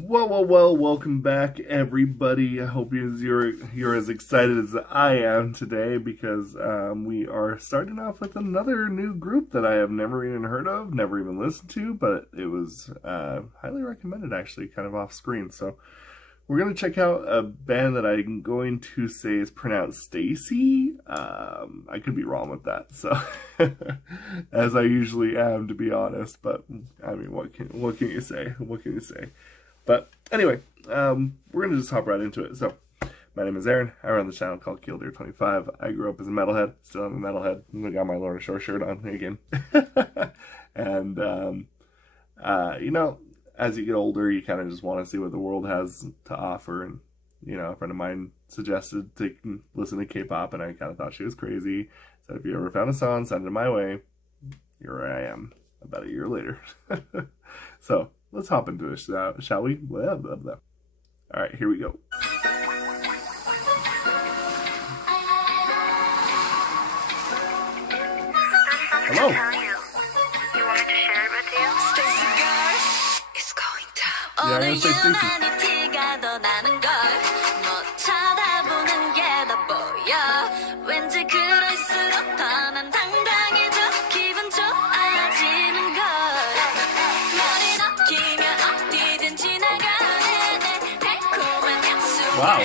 Well, welcome back, everybody. I hope you're as excited as I am today because we are starting off with another new group that I have never even heard of, never even listened to, but it was highly recommended, actually, kind of off screen. So we're going to check out a band that I'm going to say is pronounced STAYC. I could be wrong with that, so as I usually am, to be honest. But I mean, what can you say? What can you say? But anyway, we're going to just hop right into it. So, my name is Aaron. I run the channel called Killdeer25. I grew up as a metalhead. Still am a metalhead. I got my Lorna Shore shirt on again. And, as you get older, you kind of just want to see what the world has to offer. And, a friend of mine suggested to listen to K-pop, and I kind of thought she was crazy. So if you ever found a song, send it my way. Here I am, about a year later. So, let's hop into it, shall we? Blah, blah, blah. All right, here we go. Hello. Tell you. You want me to share it with you? STAYC girls, it's going down. Yeah, I'm gonna say STAYC. Wow.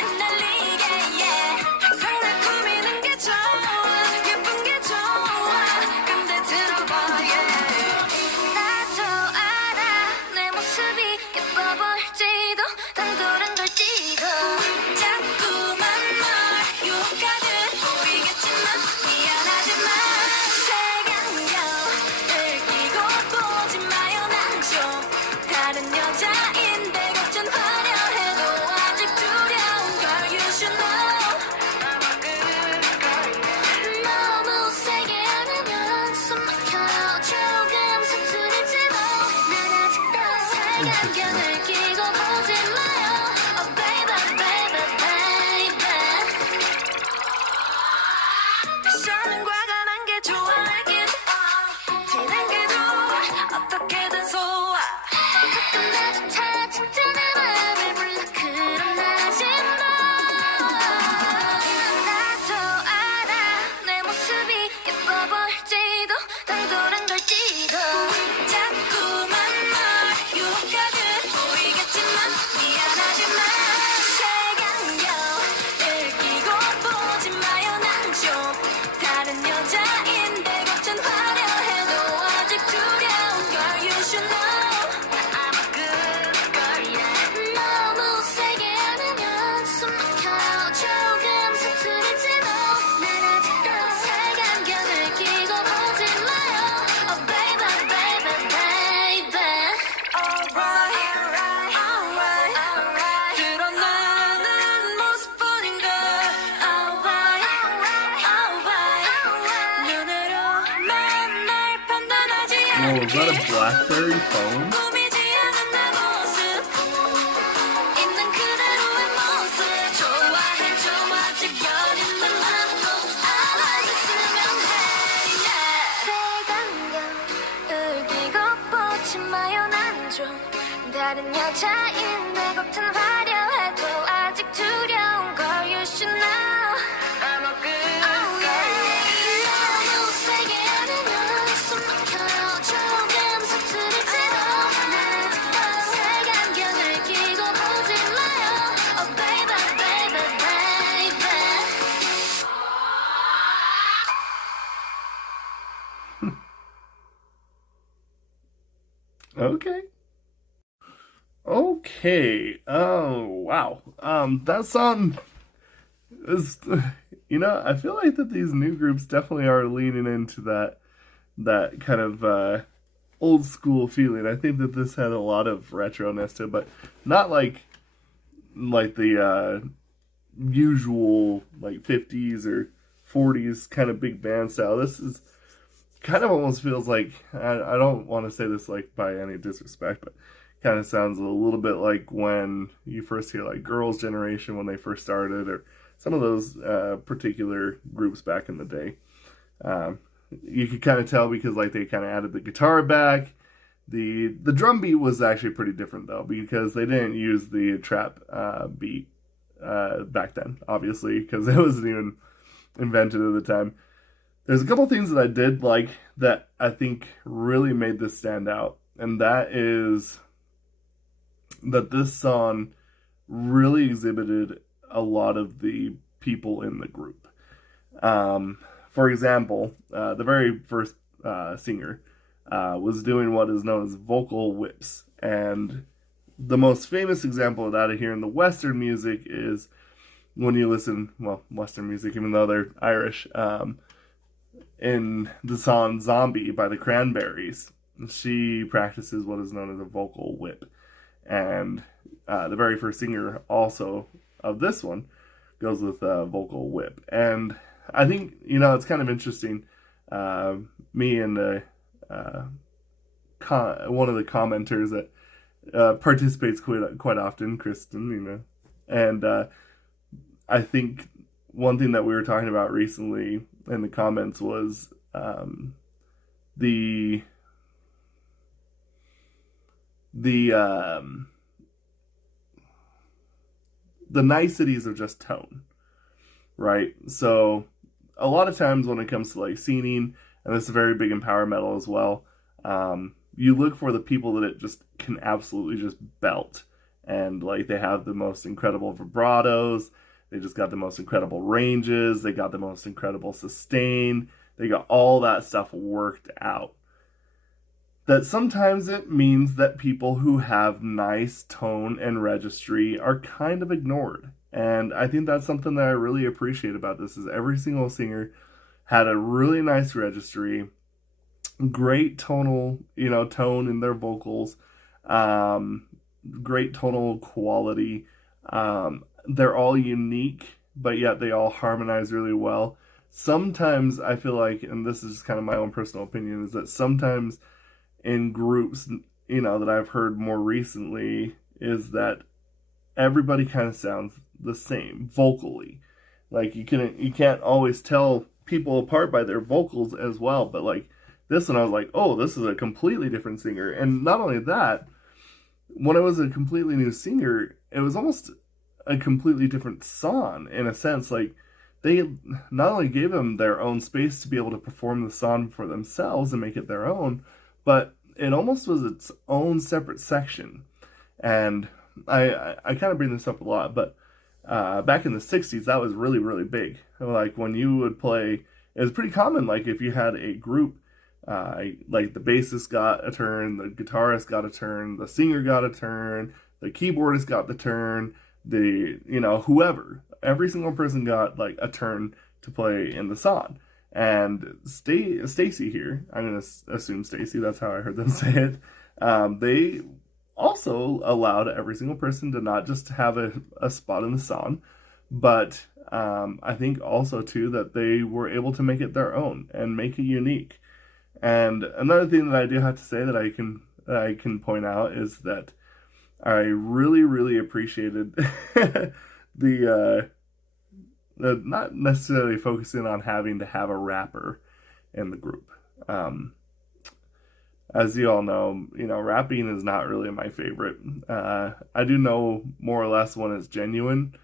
Whoa, is that a BlackBerry phone? Okay. Oh, wow. That song is, I feel like that these new groups definitely are leaning into that kind of old school feeling. I think that this had a lot of retroness to it, but not like the usual like 50s or 40s kind of big band style. This is kind of almost feels like, I don't want to say this like by any disrespect, but kind of sounds a little bit like when you first hear like Girls' Generation when they first started, or some of those particular groups back in the day. You could kind of tell because like they kind of added the guitar back. The drum beat was actually pretty different though, because they didn't use the trap beat back then, obviously, because it wasn't even invented at the time. There's a couple things that I did like that I think really made this stand out, and that is that this song really exhibited a lot of the people in the group. For example, the very first singer was doing what is known as vocal whips. And the most famous example of that here in the Western music is when you listen, well, Western music, even though they're Irish, in the song Zombie by the Cranberries, she practices what is known as a vocal whip. And the very first singer also of this one goes with a vocal whip. And I think, it's kind of interesting. Me and one of the commenters that participates quite often, Kristen, and I think one thing that we were talking about recently in the comments was the niceties of just tone, right? So a lot of times when it comes to like singing, and this is very big in power metal as well, you look for the people that it just can absolutely just belt, and like they have the most incredible vibratos, they just got the most incredible ranges, they got the most incredible sustain, they got all that stuff worked out. That sometimes it means that people who have nice tone and registry are kind of ignored. And I think that's something that I really appreciate about this, is every single singer had a really nice registry, great tonal, tone in their vocals, great tonal quality. They're all unique, but yet they all harmonize really well. Sometimes I feel like, and this is kind of my own personal opinion, is that sometimes in groups, that I've heard more recently, is that everybody kind of sounds the same vocally. Like you can't always tell people apart by their vocals as well. But like this one, I was like, oh, this is a completely different singer. And not only that, when it was a completely new singer, it was almost a completely different song in a sense. Like they not only gave them their own space to be able to perform the song for themselves and make it their own, but it almost was its own separate section. And I kind of bring this up a lot, but back in the 60s, that was really, really big. Like when you would play, it was pretty common, like if you had a group, like the bassist got a turn, the guitarist got a turn, the singer got a turn, the keyboardist got the turn, whoever. Every single person got like a turn to play in the song. And STAYC here, I'm going to assume STAYC, that's how I heard them say it, they also allowed every single person to not just have a spot in the song, but I think also too that they were able to make it their own and make it unique. And another thing that I do have to say that I can point out is that I really, really appreciated the not necessarily focusing on having to have a rapper in the group. As you all know, rapping is not really my favorite. I do know more or less when it's genuine,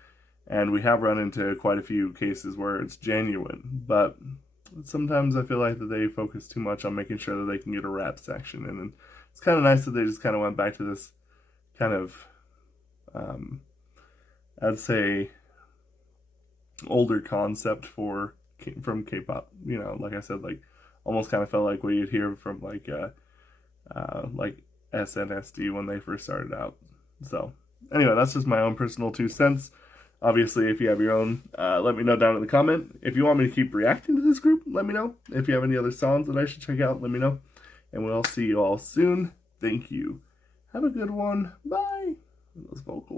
and we have run into quite a few cases where it's genuine, but sometimes I feel like that they focus too much on making sure that they can get a rap section, and it's kind of nice that they just kind of went back to this kind of, I'd say, older concept from K-pop. Like I said, like almost kind of felt like what you'd hear from like SNSD when they first started out. So anyway, that's just my own personal 2 cents. Obviously, if you have your own, let me know down in the comment. If you want me to keep reacting to this group, let me know. If you have any other songs that I should check out, let me know. And we'll see you all soon. Thank you. Have a good one. Bye. Those vocals.